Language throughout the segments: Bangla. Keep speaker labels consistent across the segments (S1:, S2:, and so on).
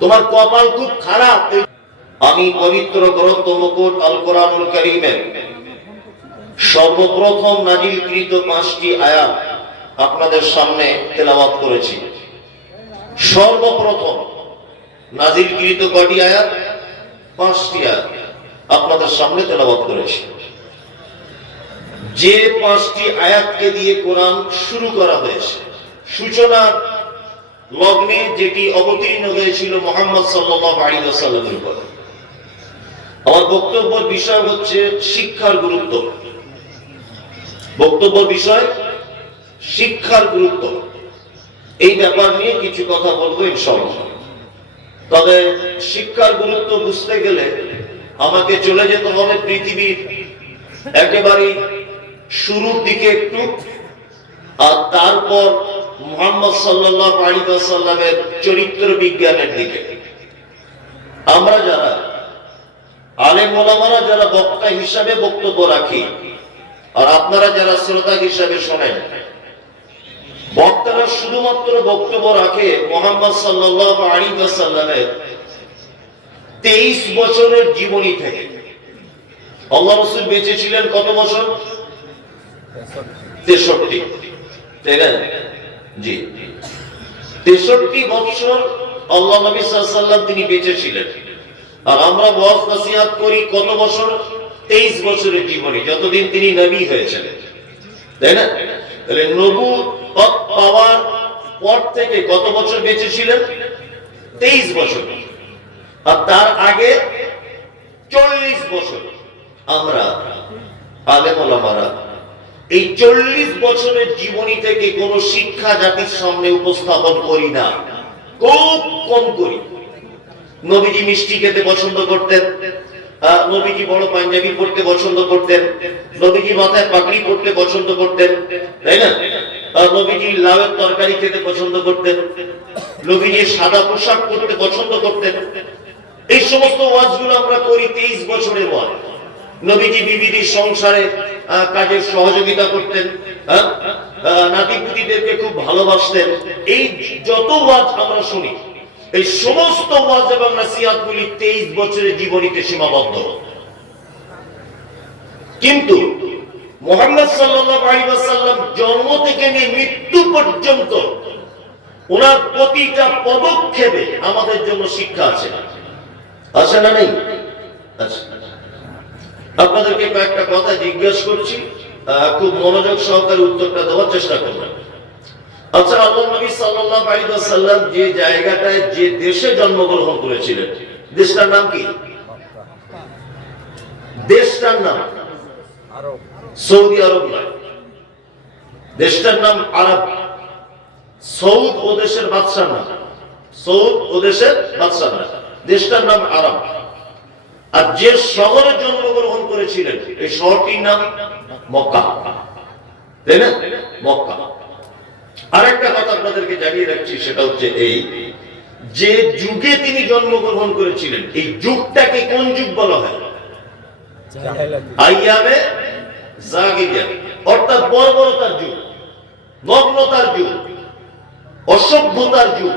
S1: তোমার কপাল খুব খারাপ। আমি পবিত্র গ্রন্থ মুকুট আল কোরআনুল করিমের সর্বপ্রথম নাজিলকৃত পাঁচটি আয়াত আপনাদের সামনে তেলাওয়াত করেছি। সর্বপ্রথম নাজিলকৃত কটি আয়াত? পাঁচটি আয়াত আপনাদের সামনে তেলাওয়াত করেছি। যে পাঁচটি আয়াতকে দিয়ে কোরআন শুরু করা হয়েছে, সূচনার লগ্নে যেটি অবতীর্ণ হয়েছিল মোহাম্মদ ওয়াসাল্লামের উপর। আমার বক্তব্যের বিষয় হচ্ছে শিক্ষার গুরুত্ব। বক্তব্য বিষয়, শিক্ষার গুরুত্ব। এই ব্যাপার নিয়ে কিছু কথা বলব ইনশাআল্লাহ। তবে শিক্ষার গুরুত্ব বুঝতে গেলে আমাকে চলে যেতে হবে পৃথিবীর একেবারে শুরুর দিকে একটু, আর তারপর মোহাম্মদ সাল্লাল্লাহু আলাইহি ওয়াসাল্লামের চরিত্র বিজ্ঞানের দিকে। আমরা যারা, আলেম ওলামারা যারা বক্তা হিসাবে বক্তব্য রাখি, আর আপনারা যারা শ্রোতা হিসাবে শোনেন, বক্তারা শুধুমাত্র বক্তব্য রাখে মোহাম্মদ সাল্লাল্লাহু আলাইহি ওয়াসাল্লামের তেইশ বছরের জীবনী থেকে। আল্লাহ রসুল বেঁচে ছিলেন কত বছর? তেষট্টি। তাই না? জি। তেষট্টি বছর আল্লাহ নবী সাল্লাম তিনি বেঁচে ছিলেন। আর আমরা ওয়াজ নাসিহাত করি কত বছর? তেইশ বছরের জীবনী, যতদিন তিনি নবী হয়েছেন। তাই না? তাহলে নবু পাওয়ার পর থেকে কত বছর বেঁচে ছিলেন? তেইশ বছর। আর তার আগে চল্লিশ বছর। আমরা আলেমারা এই চল্লিশ বছরের জীবনী থেকে কোন শিক্ষা জাতির সামনে উপস্থাপন করি না। খুব কম করি। নবীজি মিষ্টি খেতে পছন্দ করতেন নবীজি বড় পাঞ্জাবি পড়তে পছন্দ করতেন, নবীজি মাথায় পাগড়ি পড়তে পছন্দ করতেন, তাই না? নবীজি লাউয়ের তরকারি খেতে পছন্দ করতেন নবীজি সাদা পোশাক পরতে পছন্দ করতেন। এই সমস্ত ওয়াজগুলো আমরা করি তেইশ বছরের ওয়াজ। নবীজি বিবিধির সংসারে কাজের সহযোগিতা করতেন? নাতিপুতিদেরকে খুব ভালোবাসতেন। এই যত ওয়াজ আমরা শুনি, এই সমস্ত ওয়াজ এবং নাসিহাতগুলি তেইশ বছরের জীবনীতে সীমাবদ্ধ। কিন্তু মোহাম্মদ সাল্লাল্লাহু আলাইহি জন্ম থেকে নিয়ে মৃত্যু পর্যন্ত ওনার প্রতিটা পদক্ষেপে আমাদের জন্য শিক্ষা আছে। আছে না নেই? আছে। আপনাদেরকে কয়েকটা কথা জিজ্ঞেস করছি খুব মনোযোগ সহকারে উত্তরটা দেওয়ার চেষ্টা করবেন। আচ্ছা আল্লাহ নবী সাল্লাল্লাহু আলাইহি ওয়াসাল্লাম যে জায়গাটায় যে দেশে জন্মগ্রহণ করেছিলেন দেশটার নাম কি? দেশটার নাম সৌদি আরব নয়। দেশটার নাম আরব। সৌদ ও দেশের বাদশার নাম। সৌদ ও দেশের বাদশার নাম। দেশটার নাম আরব। আর যে শহরে জন্মগ্রহণ করেছিলেন। এই শহরটির নাম মক্কা। তাই না? মক্কা। আরেকটা কথা আপনাদেরকে জানিয়ে রাখছি সেটা হচ্ছে এই যে যুগে তিনি জন্মগ্রহণ করেছিলেন এই যুগটাকে কোন যুগ বলা হয়? আইয়ামে জাগিরিয়া। অর্থাৎ বর্বরতার যুগ নগ্নতার যুগ অসভ্যতার যুগ।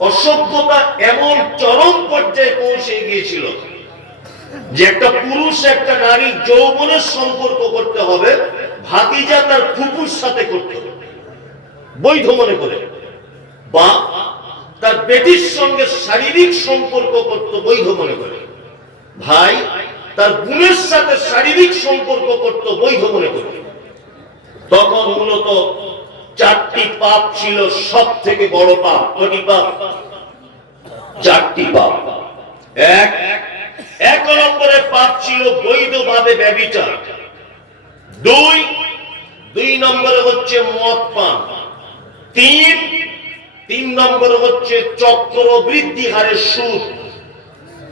S1: অসভ্যতা এমন চরম পর্যায়ে পৌঁছে গিয়েছিল যে একটা পুরুষ, একটা নারী যৌবনের সম্পর্ক করতে হবে, ভাতিজা তার ফুপুর সাথে করতে হবে। বৈধ মনে করে। বা তার বেটির সঙ্গে শারীরিক সম্পর্ক করতে বৈধ মনে করে। ভাই তার বোনের সাথে শারীরিক সম্পর্ক করত বৈধ মনে করে। তখন মূলত চারটি পাপ ছিল সব থেকে বড় পাপ। কটি পাপ? চারটি পাপ। এক এক নম্বরে পাপ ছিল বৈধভাবে ব্যবিচার। দুই দুই নম্বরে হচ্ছে মদ পান। তিন তিন নম্বরে হচ্ছে চক্র বৃদ্ধি হারে সুদ।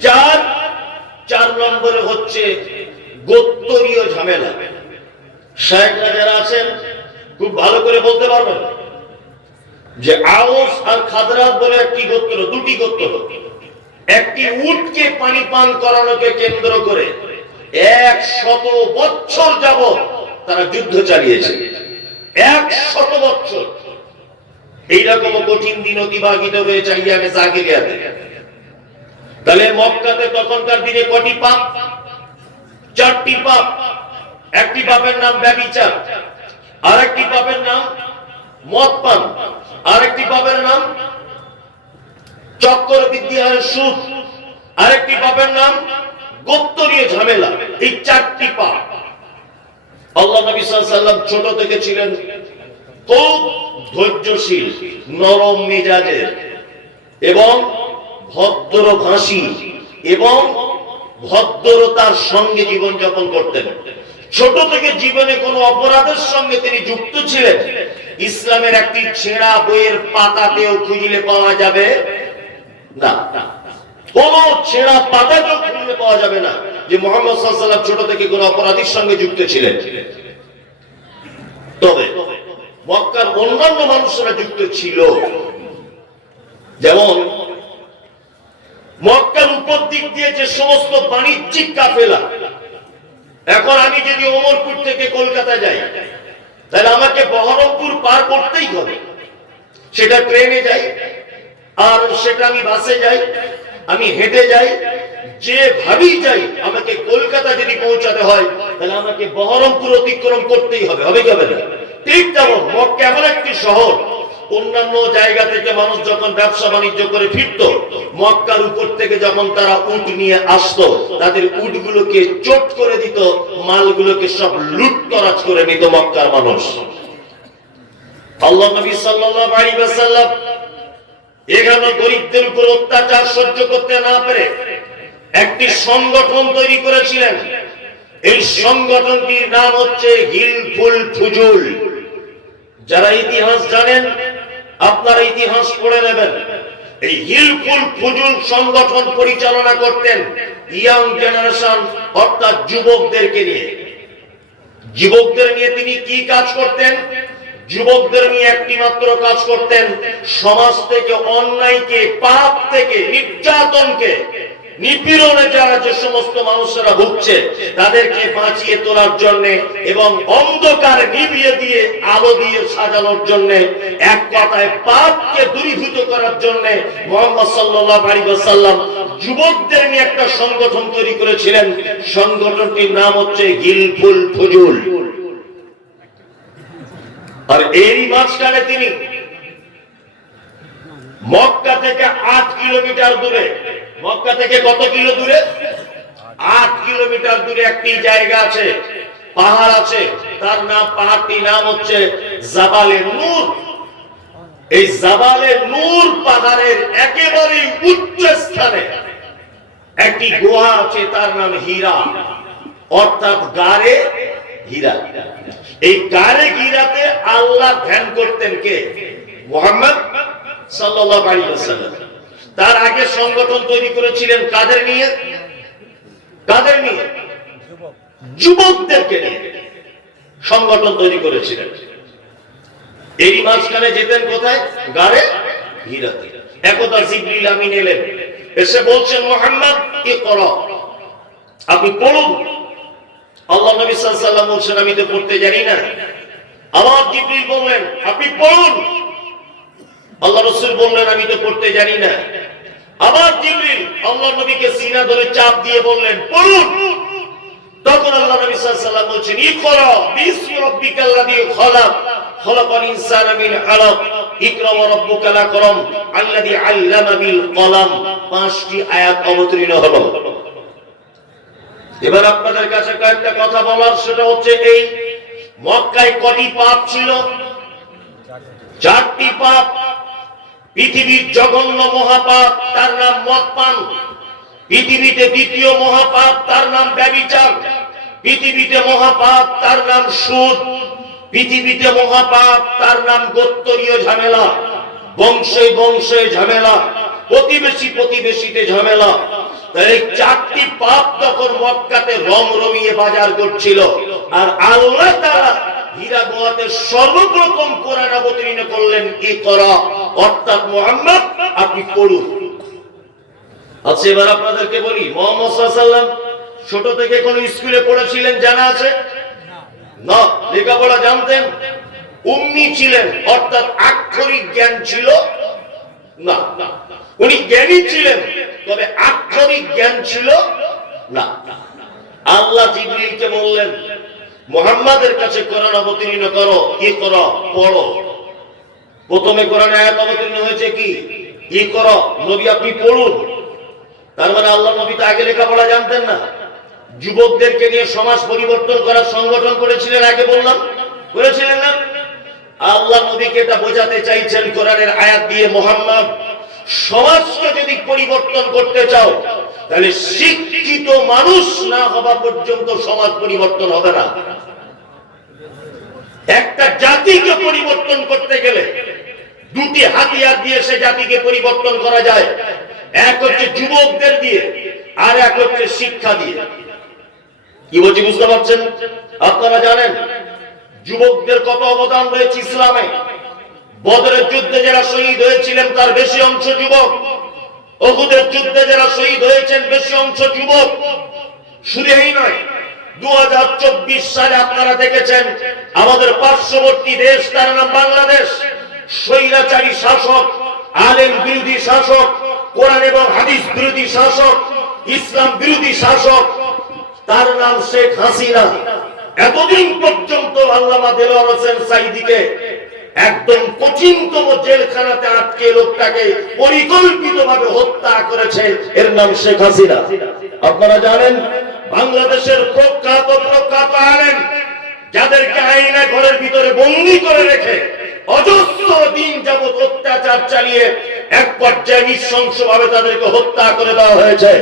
S1: চার চার নম্বরে হচ্ছে গোত্তরীয় ঝামেলা। শেখরা যারা আছেন, খুব ভালো করে বলতে পারবেন। যে আওস আর খাদরাত বলে একটি গোত্র, দুটি গোত্র। একটি উটকে পানি পান করানোকে কেন্দ্র করে এক শত বছর যাবৎ তারা যুদ্ধ চালিয়েছে। এক শত বছর এইরকম কঠিন দিন অতিবাহিত হয়েছে ইয়ামে জাগিরিয়াতে তাহলে মক্কাতে তখনকার দিনে কটি পাপ? চারটি পাপ। একটি পাপের নাম ব্যবিচার আরেকটি পাপের নাম মদ পান, আরেকটি পাপের নাম চক্কর বিদ্যার সুদ আরেকটি পাপের নাম গোত্তরীয় ঝামেলা। এই চারটি পাপ। আল্লাহ নবী সাল্লাম ছোট থেকে ছিলেন খুব ধৈর্যশীল, নরম মেজাজের এবং ভদ্র ভাষী এবং ভদ্রতার সঙ্গে জীবন যাপন করতেন। ছোট থেকে জীবনে কোনো অপরাধের সঙ্গে তিনি যুক্ত ছিলেন। ইসলামের একটি ছেঁড়া বইয়ের পাতাতেও খুঁজলে পাওয়া যাবে না। কোন ছেঁড়া পাতাতেও খুঁজলে পাওয়া যাবে না যে মোহাম্মদ ছোট থেকে কোন অপরাধীর সঙ্গে যুক্ত ছিলেন। তবে মক্কার অন্যান্য মানুষরা যুক্ত ছিল। যেমন মক্কার উপর দিক দিয়ে যে সমস্ত বাণিজ্যিক কাফেলা, এখন আমি যদি ওমরপুর থেকে কলকাতা যাই, তাহলে আমাকে বহরমপুর পার করতেই হবে। সেটা ট্রেনে যাই আর সেটা আমি বাসে যাই, আমি হেঁটে যাই যে ভাবেই যাই, আমাকে কলকাতা যদি পৌঁছাতে হয়, তাহলে আমাকে বহরমপুর অতিক্রম করতেই হবে হবে কি হবে না? ঠিক তেমন, মক্কা এমন একটি শহর, অন্যান্য জায়গা থেকে মানুষ যখন ব্যবসা বাণিজ্য করে ফিরত, মক্কার উপর থেকে যখন তারা উট নিয়ে আসতো, তাদের উটগুলোকে চোট করে দিত, মালগুলোকে সব লুট তরাজ করে নিত মক্কার মানুষ। আল্লাহ নবী সাল্লাল্লাহু আলাইহি ওয়াসাল্লাম এখানে গরিবদের উপর অত্যাচার সহ্য করতে না পেরে একটি সংগঠন তৈরি করেছিলেন। এই সংগঠনটির নাম হচ্ছে হিলফুল ফুজুল। যারা ইতিহাস জানেন, আপনারা ইতিহাস পড়ে নেবেন। এই হিলফুল ফুজুল সংগঠন পরিচালনা করতেন ইয়াং জেনারেশন, অর্থাৎ যুবকদেরকে নিয়ে। যুবকদের নিয়ে তিনি কি কাজ করতেন? যুবকদের নিয়ে একটি মাত্র কাজ করতেন সমাজ থেকে, অন্যায়কে, পাপ থেকে, নির্যাতনকে। নিপীড়নে যারা যে সমস্ত মানুষেরা ভুগছে, তাদেরকে বাঁচিয়ে তোলার জন্য এবং অন্ধকার নিভিয়ে দিয়ে, আলো দিয়ে সাজানোর জন্য, এক কথায় পাপকে দূরীভূত করার জন্য মোহাম্মদ সাল্লাল্লাহু আলাইহি ওয়াসাল্লাম যুবকদের নিয়ে একটা সংগঠন তৈরি করেছিলেন। সংগঠনটির নাম হচ্ছে গিলফুল ফুজুল। আর এরই মাঝখানে তিনি মক্কা থেকে আট কিলোমিটার দূরে, মক্কা থেকে কত কিলো দূরে? আট কিলোমিটার দূরে একটি জায়গা আছে, পাহাড় আছে, তার নাম পাহাড়টির নাম হচ্ছে জাবালে নূর। এই জাবালে নূর পাহাড়ের একেবারে উচ্চ স্থানে একটি গুহা আছে, তার নাম হীরা। অর্থাৎ গারে হীরা। এই গারে হীরাতে আল্লাহ ধ্যান করতেন কে? মোহাম্মদ সাল্লাল্লাহু আলাইহি ওয়াসাল্লাম। তার আগে সংগঠন তৈরি করেছিলেন কাদের নিয়ে? কাদের নিয়ে? যুবকদেরকে নিয়ে। সংগঠন তৈরি করেছিলেন। এরই মাঝখানে যেতেন কোথায়? গারে হীরাতে। একদা জিবরিল আমিন এলেন। এসে বলছেন, মোহাম্মদ কি করো আপনি পড়ুন। আল্লাহ নবী সাল্লাল্লাহু বলছেন, আমি তো পড়তে জানি না। আবার জিবরিল বললেন, আপনি পড়ুন। আল্লাহ রাসূল বললেন, আমি তো পড়তে জানি না। আবার জিবরিল আল্লাহ নবীকে সিনা ধরে চাপ দিয়ে বললেন, পড়ুন। তখন আল্লাহ নবী ওয়াসাল্লাম বলছেন, ইকরা বিসমি রাব্বিকাল্লাযী খালাক, খালাকাল ইনসানা মিন আলাক, ইকরা ওয়া রাব্বুকাল আকরাম আল্লাযী আল্লামা বিল কলম। পাঁচটি আয়াত অবতীর্ণ হলো। এবার আপনাদের কাছে কয়েকটা কথা বলার, সেটা হচ্ছে এই মক্কায় কটি পাপ ছিল? চারটি পাপ, পৃথিবীর জঘন্য মহাপাপ, তার নাম মদ পান পৃথিবীতে দ্বিতীয় মহাপাপ, তার নাম ব্যবিচার পৃথিবীতে মহাপাপ, তার নাম সুদ। পৃথিবীতে মহাপাপ, তার নাম গোত্তরীয় ঝামেলা। বংশে বংশে ঝামেলা, প্রতিবেশী প্রতিবেশীতে ঝামেলা। চারটি পাপ তখন মক্কাতে বাজার করছিল, আর আল্লাহ তারা হীরা গোয়াতে সর্বপ্রথম কোরআন অবতীর্ণ করলেন, কি অর্থাৎ মোহাম্মদ, আপনি পড়ুন। আচ্ছা এবার আপনাদেরকে বলি, মোহাম্মদ সাল্লাম ছোট থেকে কোন স্কুলে পড়েছিলেন, জানা আছে? না, লেখাপড়া জানতেন? উম্মি ছিলেন, অর্থাৎ আক্ষরিক জ্ঞান ছিল? না না। উনি জ্ঞানী ছিলেন, তবে আক্ষরিক জ্ঞান ছিল না। আল্লাহ জিবরিলকে বললেন, মুহাম্মাদের কাছে কোরআন অবতীর্ণ করো, কি করো? পড়ো। প্রথমে কোরআন আয়াত অবতীর্ণ হয়েছে কি? কি করো? নবী, আপনি পড়ুন। তার মানে আল্লাহ নবী তো আগে লেখাপড়া জানতেন না। যুবকদেরকে নিয়ে সমাজ পরিবর্তন করার সংগঠন করেছিলেন, আগে বললাম। করেছিলেন না? আল্লাহ নবীকে এটা বোঝাতে চাইছেন কোরআনের আয়াত দিয়ে মোহাম্মদ সমাজকে যদি পরিবর্তন করতে চাও, তাহলে শিক্ষিত মানুষ না হওয়া পর্যন্ত সমাজ পরিবর্তন হবে না। একটা জাতিকে পরিবর্তন করতে গেলে দুটি হাতিয়ার দিয়ে সে জাতিকে পরিবর্তন করা যায়। এক হচ্ছে যুবকদের দিয়ে, আর এক হচ্ছে শিক্ষা দিয়ে। কি বলছি, বুঝতে পারছেন? আপনারা জানেন, যুবকদের কত অবদান রয়েছে ইসলামে? বদরের যুদ্ধে যারা শহীদ হয়েছিলেন, তার বেশি অংশ যুবক। অহুদের যুদ্ধে যারা শহীদ হয়েছেন, বেশি অংশ যুবক। শুধু এই নয় দু সালে আপনারা দেখেছেন, আমাদের পার্শ্ববর্তী দেশ, তার নাম বাংলাদেশ। স্বৈরাচারী শাসক, আলেম বিরোধী শাসক, কোরআন এবং হাদিস বিরোধী শাসক, ইসলাম বিরোধী শাসক। তার নাম শেখ হাসিনা। এতদিন পর্যন্ত আল্লামা দেলোয়ার হোসেন সাইদিকে একদম কঠিনতম জেলখানাতে আটকে লোকটাকে পরিকল্পিতভাবে হত্যা করেছে। এর নাম শেখ হাসিনা। আপনারা জানেন, বাংলাদেশের প্রখ্যাত প্রখ্যাত আলেন যাদেরকে আইনা ঘরের ভিতরে বন্দি করে রেখে অজস্র দিন যাবত অত্যাচার চালিয়ে এক পর্যায়ে নৃশংস ভাবে তাদেরকে হত্যা করে দেওয়া হয়েছে।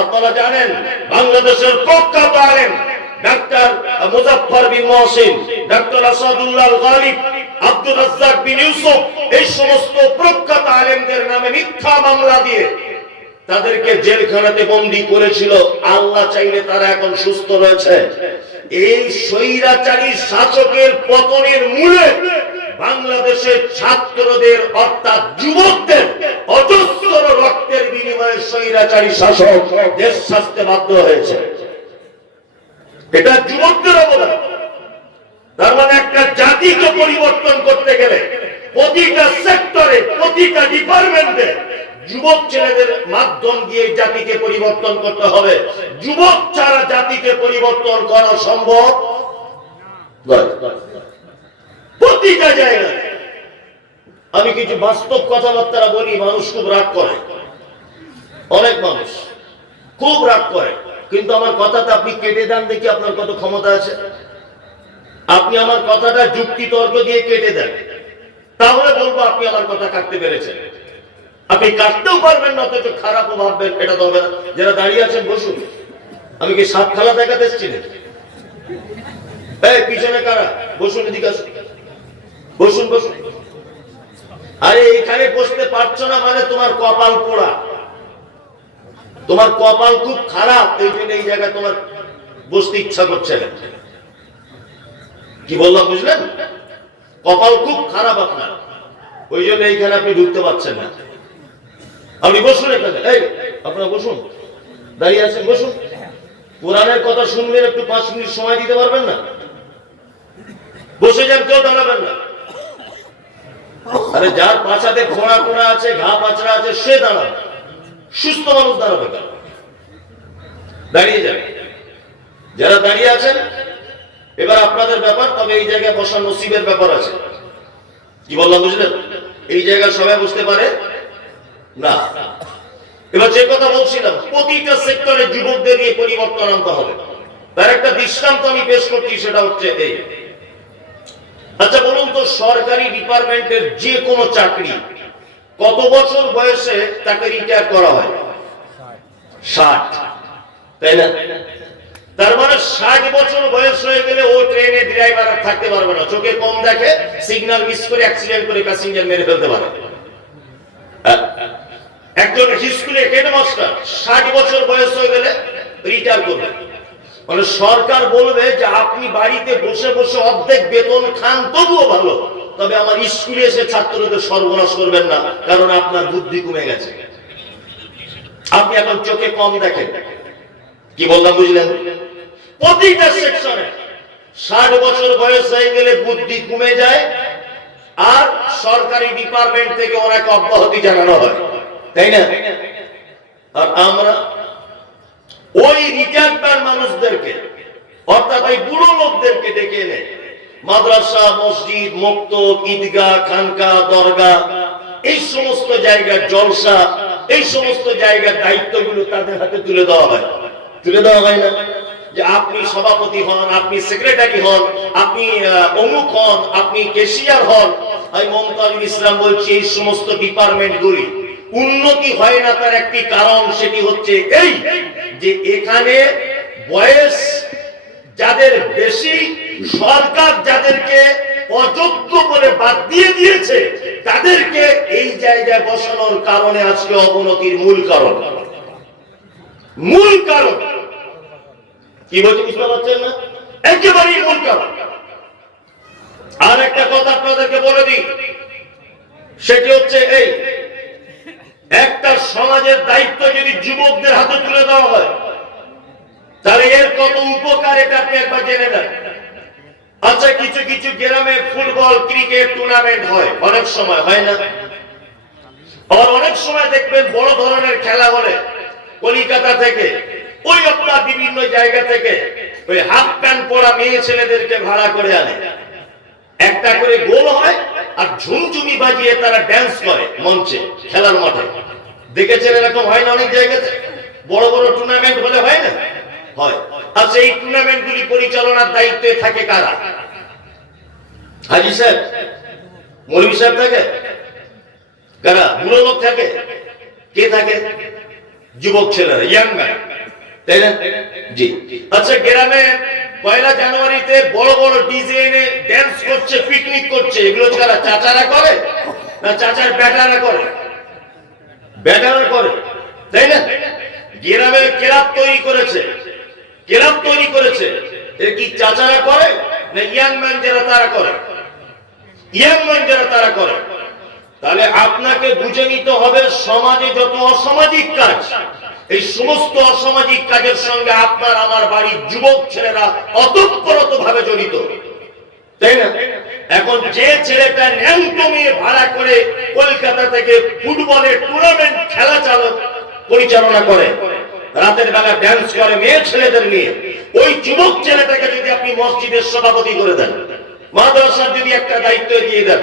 S1: আপনারা জানেন, বাংলাদেশের প্রখ্যাত আলেন ডাক্তার মুজাফফর বিন মহসিন, ডাক্তার আসাদুল্লাহ গালিব আব্দুর রাজ্জাক বিন ইউসুফ এই সমস্ত প্রখ্যাত আলেমদের নামে মিথ্যা মামলা দিয়ে তাদেরকে জেলখানাতে বন্দি করেছিল। আল্লাহ চাইলে তারা এখন সুস্থ রয়েছে। এই স্বৈরাচারী শাসকের পতনের মূলে বাংলাদেশের ছাত্রদের, অর্থাৎ যুবকদের, অজস্র রক্তের বিনিময়ে স্বৈরাচারী শাসক দেশ শাসতে বাধ্য হয়েছে। এটা যুবকদের অবদান। তার মানে একটা জাতিকে পরিবর্তন করতে গেলে প্রতিটা সেক্টরে প্রতিটা ডিপার্টমেন্টে যুবক ছেলেদের মাধ্যম দিয়ে জাতিকে পরিবর্তন করতে হবে। যুবক ছাড়া জাতিকে পরিবর্তন করা সম্ভব প্রতিটা জায়গায়। আমি কিছু বাস্তব কথাবার্তা বলি, মানুষ খুব রাগ করে। অনেক মানুষ খুব রাগ করে। কিন্তু আমার কথাটা আপনি কেটে দেন দেখি আপনার কত ক্ষমতা আছে। আপনি আমার কথাটা যুক্তি তর্ক দিয়ে কেটে দেন। তাহলে বলব আপনি আমার কথা কাটতে পেরেছেন। আপনি কাটতেও পারবেন না, অথচ খারাপও ভাববেন, এটা তো হবে না। যারা দাঁড়িয়ে আছেন, বসুন। আমি কি সাপ খেলা দেখাতে এসছি এই, পিছনে কারা? বসুন এদিকে আসুন। বসুন বসুন। আরে এখানে বসতে পারছ না মানে তোমার কপাল পোড়া। তোমার কপাল খুব খারাপ, এই জন্য এই জায়গায় তোমার বসতে ইচ্ছা করছে না। কি বললাম, বুঝলেন? কপাল খুব খারাপ আপনার। ওই জন্য এইখানে আপনি ঢুকতে পারছেন না। আপনি বসুন এখানে। এই, আপনারা বসুন। দাঁড়িয়ে আছেন, বসুন। কোরআনের কথা শুনবেন, একটু পাঁচ মিনিট সময় দিতে পারবেন না? বসে যান, কেউ দাঁড়াবেন না। আরে যার পাছাতে খোঁড়া খোঁড়া আছে, ঘা পাচড়া আছে, সে দাঁড়াবে। সুস্থ মানুষ দাঁড়াবে দাঁড়িয়ে যাবে যারা দাঁড়িয়ে আছেন এবার আপনাদের ব্যাপার, তবে এই জায়গায় বসার নসিবের ব্যাপার আছে। কি বললাম, বুঝলেন? এই জায়গায় সবাই বুঝতে পারে? না। এবার যে কথা বলছিলাম, প্রতিটা সেক্টরে যুবকদের নিয়ে পরিবর্তন আনতে হবে। তার একটা দৃষ্টান্ত আমি পেশ করছি, সেটা হচ্ছে এই। আচ্ছা বলুন তো, সরকারি ডিপার্টমেন্টের যে কোনো চাকরি, কত বছর বয়সে তাকে রিটায়ার করা হয়? ষাট। তাই না? তার মানে ষাট বছর বয়স হয়ে গেলে হ্যাঁ? মানে সরকার বলবে যে, আপনি বাড়িতে বসে বসে অর্ধেক বেতন খান, তবুও ভালো। তবে আমার স্কুলে এসে ছাত্রদের সর্বনাশ করবেন না, কারণ আপনার বুদ্ধি কমে গেছে। আপনি এখন চোখে কম দেখেন। কি বললাম বুঝলেন? প্রতিটা সেকশনে। ষাট বছর বয়স হয়ে গেলে বুদ্ধি কমে যায় আর সরকারি ডিপার্টমেন্ট থেকে ওনাকে অব্যাহতি জানানো হয়। তাই না? আর আমরা ওই মানুষদেরকে, অর্থাৎ ওই বুড়ো লোকদেরকে ডেকে এনে মাদ্রাসা, মসজিদ মুক্ত ঈদগাহ খানকা দরগা এই সমস্ত জায়গার জলসা, এই সমস্ত জায়গার দায়িত্বগুলো তাদের হাতে তুলে দেওয়া হয়। তুলে দেওয়া হয় না? যে আপনি সভাপতি হন, আপনি সেক্রেটারি হন, আপনি অমুক হন, আপনি কেশিয়ার হন। আমি মমতাজুল ইসলাম বলছি, এই সমস্ত ডিপার্টমেন্ট গুলি উন্নতি হয় না তার একটি কারণ সেটি হচ্ছে এই যে এখানে বয়স যাদের বেশি, সরকার যাদেরকে অযোগ্য বলে বাদ দিয়ে দিয়েছে, তাদেরকে এই জায়গায় বসানোর কারণে আজকে অবনতির মূল কারণ। মূল কারণ। কি বলছি বুঝতে পারছেন না? একেবারেই মূল কারণ আর একটা কথা আপনাদেরকে বলে দিই। সেটি হচ্ছে এই, একটা সমাজের দায়িত্ব যদি যুবকদের হাতে তুলে দেওয়া হয়, তাহলে এর কত উপকার এটা আপনি একবার জেনে নেন। আচ্ছা কিছু কিছু গ্রামে ফুটবল, ক্রিকেট টুর্নামেন্ট হয়। অনেক সময়, হয় না? আর অনেক সময় দেখবেন বড় ধরনের খেলা হলে কলিকাতা থেকে ওই আপনার বিভিন্ন জায়গা থেকে ওই হাফ প্যান্ট পরা মেয়ে ছেলেদেরকে ভাড়া করে আনে। একটা করে গোল হয় আর ঝুমঝুমি বাজিয়ে তারা ড্যান্স করে মঞ্চে, খেলার মাঠে। দেখেছেন এরকম হয় না অনেক জায়গাতে? বড় বড় টুর্নামেন্ট হলে হয় না? হয়। আর সেই টুর্নামেন্ট গুলি পরিচালনার দায়িত্বে থাকে কারা? হাজি সাহেব মৌলভী সাহেব থাকে? কারা? বুড়ো লোক থাকে? কে থাকে? যুবক ছেলেরা ইয়াং আচ্ছা গ্রামে পয়লা জানুয়ারিতে বড় বড় ডিজে এনে করছে করছে, এগুলো যারা চাচারা করে চাচার করে? করে, তাই না? গ্রামে ক্লাব তৈরি করেছে। তৈরি করেছে। এ কি চাচারা করে না ম্যান যারা তারা করে? ম্যান যারা তারা করে। তাহলে আপনাকে বুঝে নিতে হবে সমাজে যত অসামাজিক কাজ এই সমস্ত অসামাজিক কাজের সঙ্গে আপনার, আমার বাড়ির যুবক ছেলেরা অতঃপরত ভাবে জড়িত এখন যে ছেলেটা ন্যাংটমিয়ে ভাড়া করে কলকাতা থেকে ফুটবলের টুর্নামেন্ট খেলা চালক পরিচালনা করে, রাতের বেলা ড্যান্স করে মেয়ে ছেলেদের নিয়ে, ওই যুবক ছেলেটাকে যদি আপনি মসজিদের সভাপতি করে দেন মাদ্রাসার যদি একটা দায়িত্ব দিয়ে দেন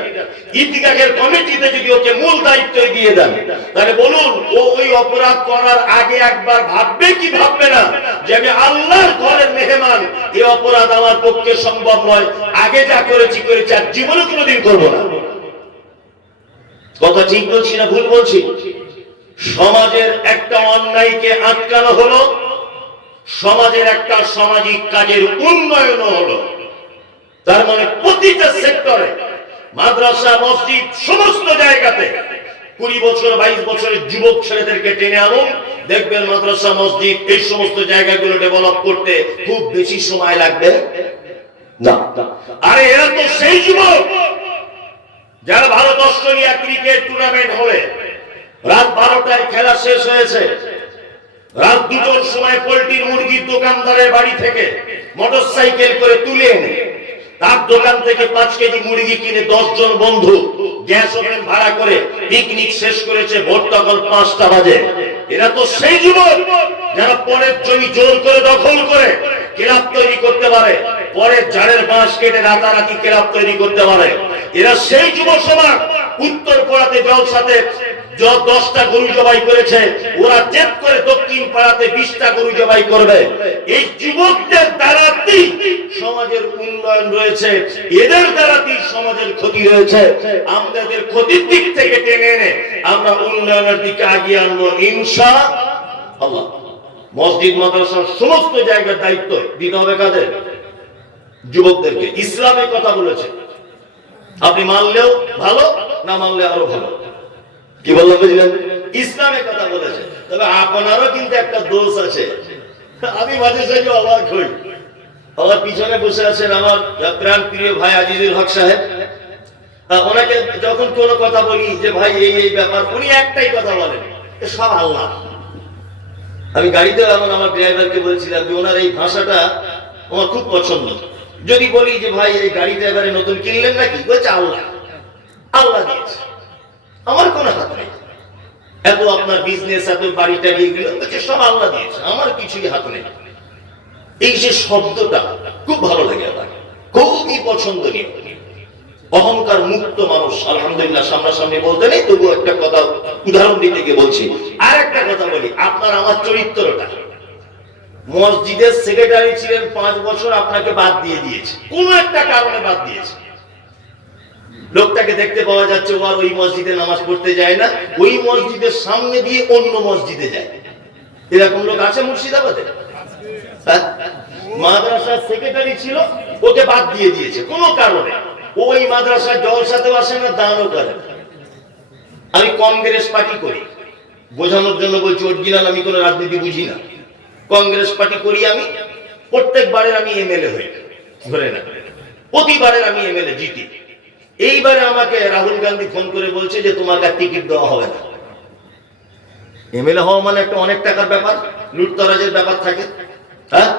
S1: ইতিকাকের কমিটিতে যদি ওকে মূল দায়িত্ব দিয়ে দেন, তাহলে বলুন, ও ওই অপরাধ করার আগে একবার ভাববে কি ভাববে না? যে আমি আল্লাহর ঘরের মেহমান এই অপরাধ আমার পক্ষে সম্ভব নয়। আগে যা করেছি করেছি, আর জীবনে কোনোদিন করব না। কথা ঠিক বলছি না ভুল বলছি? সমাজের একটা অন্যায়কে আটকানো হলো, সমাজের একটা সামাজিক কাজের উন্নয়নও হলো। তার মানে প্রতিটা সেক্টরে, মাদ্রাসা, মসজিদ, সমস্ত জায়গাতে কুড়ি বছর, বাইশ বছরের যুবক ছেলেদেরকে টেনে আনুন। দেখবেন মাদ্রাসা, মসজিদ, এই সমস্ত জায়গাগুলো ডেভেলপ করতে খুব বেশি সময় লাগবে। আরে এরা তো সেই যুবক যারা ভারত অস্ট্রেলিয়া ক্রিকেট টুর্নামেন্ট হবে রাত বারোটায় খেলা শেষ হয়েছে। রাত দুটোর সময় পোল্ট্রির মুরগির দোকানদারের বাড়ি থেকে মোটর সাইকেল করে তুলে এনে তার দোকান থেকে পাঁচ কেজি মুরগি কিনে দশ জন বন্ধু গ্যাস ওভেন ভাড়া করে পিকনিক শেষ করেছে ভোট তখন পাঁচটা বাজে। এরা তো সেই যুবক যারা পরের জমি জোর করে দখল করে ক্লাব তৈরি করতে পারে, পরের ঝাড়ের বাঁশ কেটে রাতারাতি ক্লাব তৈরি করতে পারে। এরা সেই যুব সমাজ উত্তর পাড়াতে জলসাতে দশটা গরু জবাই করেছে, ওরা জেদ করে দক্ষিণ পাড়াতে বিশটা গরু জবাই করবে। এই যুবকদের দ্বারাতেই সমাজের উন্নয়ন রয়েছে, এদের দ্বারাতেই সমাজের ক্ষতি রয়েছে আমাদের ক্ষতির দিক থেকে টেনে এনে আমরা উন্নয়নের দিকে আগিয়ে আনব, ইনশা আল্লাহ। মসজিদ, মাদ্রাসার সমস্ত জায়গার দায়িত্ব দিতে হবে কাদের? যুবকদেরকে। ইসলামের কথা বলেছে। আপনি মানলেও ভালো, না মানলে আরও ভালো? কি বললাম বুঝলেন? ইসলামের কথা বলেছে। তবে আপনারও কিন্তু একটা দোষ আছে। আমি মাঝে সাঝে অবাক হই। আমার পিছনে বসে আছেন আমার প্রাণ প্রিয় ভাই আজিজুল হক সাহেব। ওনাকে যখন কোনো কথা বলি যে ভাই, এই এই ব্যাপার, উনি একটাই কথা বলেন সব আল্লাহ। আমি গাড়িতে এমন আমার ড্রাইভারকে বলছিলাম যে ওনার এই ভাষাটা আমার খুব পছন্দ। যদি বলি যে ভাই, এই গাড়ি ড্রাইভারে নতুন কিনলেন নাকি? বলছে আল্লাহ। আল্লাহ দিয়েছে। আমার কোনো হাত নেই। এত আপনার বিজনেস এত বাড়িটা এগুলো সব আল্লাহ দিয়েছে। আমার কিছুই হাত নেই। এই যে শব্দটা খুব ভালো লাগে আমার। খুবই পছন্দনীয়। অহংকার মুক্ত মানুষ, আলহামদুলিল্লাহ, সামনাসামনি বলতে নেই তবু একটা কথা উদাহরণ দিতে গিয়ে বলছি। আর একটা কথা বলি, আপনার আমার চরিত্রটা। মসজিদের সেক্রেটারি ছিলেন পাঁচ বছর, আপনাকে বাদ দিয়ে দিয়েছে। কোন একটা কারণে বাদ দিয়েছে। লোকটাকে দেখতে পাওয়া যাচ্ছে, ও আর ওই মসজিদে নামাজ পড়তে যায় না, ওই মসজিদের সামনে দিয়ে অন্য মসজিদে যায়। এরকম লোক আছে মুর্শিদাবাদে? মাদ্রাসার সেক্রেটারি ছিল, ওকে বাদ দিয়ে দিয়েছে, কোনো কারণে। ওই মাদ্রাসার জলসাতেও আসে না, দানও করে আমি কংগ্রেস পার্টি করি। বোঝানোর জন্য বলছি আমি কোনো রাজনীতি বুঝি না। কংগ্রেস পার্টি করি আমি, প্রত্যেকবারের আমি এমএলএ হই ধরে না প্রতিবারের আমি এমএলএ জিতি। এইবারে আমাকে রাহুল গান্ধী ফোন করে বলছে যে তোমাকে টিকিট দেওয়া হবে না। এমএলএ হওয়া মানে একটা অনেক টাকার ব্যাপার, লুটতরাজের ব্যাপার থাকে। হ্যাঁ?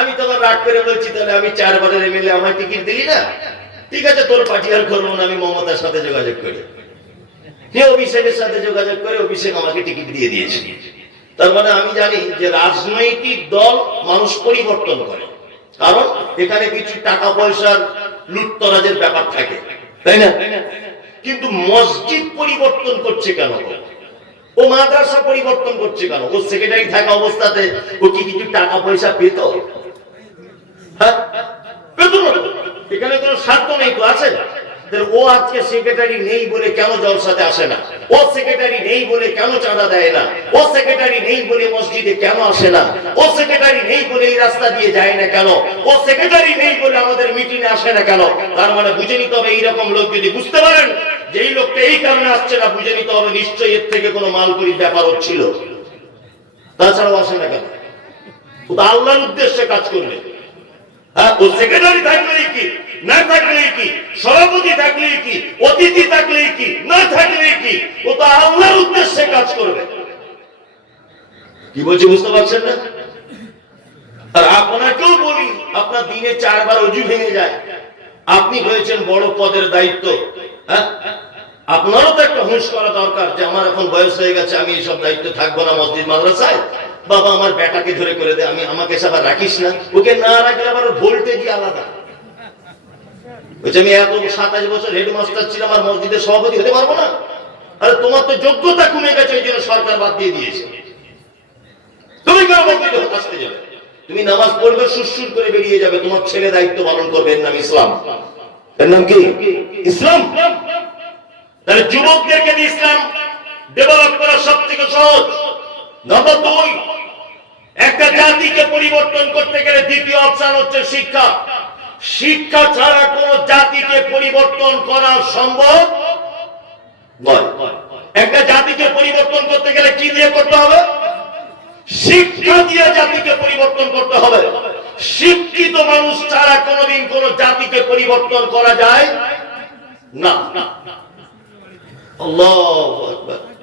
S1: আমি তখন রাগ করে বলছি, তাহলে আমি চারবারের এমএলএ আমার টিকিট দিলি না? ঠিক আছে, তোর পার্টি আর করব না, আমি মমতার সাথে যোগাযোগ করি। অভিষেকের সাথে যোগাযোগ করে অভিষেক আমাকে টিকিট দিয়ে দিয়েছে। তার মানে আমি জানি যে রাজনৈতিক দল মানুষ পরিবর্তন করে। কারণ এখানে কিছু টাকা পয়সার লুটতরাজের ব্যাপার থাকে, তাই না? কিন্তু মসজিদ পরিবর্তন করছে কেন ও মাদ্রাসা পরিবর্তন করছে কেন? ও সেক্রেটারি থাকা অবস্থাতে ও কি কিছু টাকা পয়সা পেত? হ্যাঁ? এখানে কোনো স্বার্থ নেই তো, আছে? ও আজকে সেক্রেটারি নেই বলে কেন জলসাতে আসে না? ও সেক্রেটারি নেই বলে কেন চাঁদা দেয় না? ও সেক্রেটারি নেই বলে মসজিদে কেন আসে না? ও সেক্রেটারি নেই বলে এই রাস্তা দিয়ে যায় না কেন? ও সেক্রেটারি নেই বলে আমাদের মিটিং এ আসে না কেন? তার মানে বুঝে নিতে হবে এইরকম লোক যদি বুঝতে পারেন যে এই লোকটা এই কারণে আসছে না, বুঝে নিতে হবে নিশ্চয়ই এর থেকে কোনো মালকুড়ির ব্যাপার হচ্ছিল তাছাড়াও আসে না কেন? আল্লাহর উদ্দেশ্যে কাজ করবে। হ্যাঁ উদ্দেশ্যে কাজ করবে। কি বলছি বুঝতে পারছেন না? আর আপনাকেও বলি, আপনার দিনে চারবার অজু ভেঙে যায়। আপনি হয়েছেন বড় পদের দায়িত্ব। হ্যাঁ? আপনারও তো একটা হুঁশ করা দরকার যে আমার এখন বয়স হয়ে গেছে, আমি এইসব দায়িত্ব থাকব না মসজিদ মাদ্রাসায়। বাবা আমার বেটাকে ধরে করে দে, আমি আমাকে সে আবার রাখিস না। ওকে না রাখলে আবার ভোল্টেজই আলাদা। বলছে আমি এত সাতাশ বছর হেডমাস্টার ছিলাম, আর মসজিদের সভাপতি হতে পারব না? আরে তোমার তো যোগ্যতা কমে গেছে জন্য সরকার বাদ দিয়ে দিয়েছে। তুমি কেন মসজিদে আসতে যাবে? তুমি নামাজ পড়বে, সুরসুর করে বেরিয়ে যাবে। তোমার ছেলে দায়িত্ব পালন করবে, এর নাম ইসলাম। এর নাম কি? ইসলাম? তাহলে যুবকদেরকে দিয়ে ইসলাম ডেভেলপ করা সব থেকে সহজ। নম্বর দুই, একটা জাতিকে পরিবর্তন করতে গেলে দ্বিতীয় অপশন হচ্ছে শিক্ষা। শিক্ষা ছাড়া কোন জাতিকে পরিবর্তন করা সম্ভব নয়। একটা জাতিকে পরিবর্তন করতে গেলে কি দিয়ে করতে হবে? শিক্ষা দিয়ে জাতিকে পরিবর্তন করতে হবে। শিক্ষিত মানুষ ছাড়া কোনোদিন কোন জাতিকে পরিবর্তন করা যায় না। আল্লাহু আকবার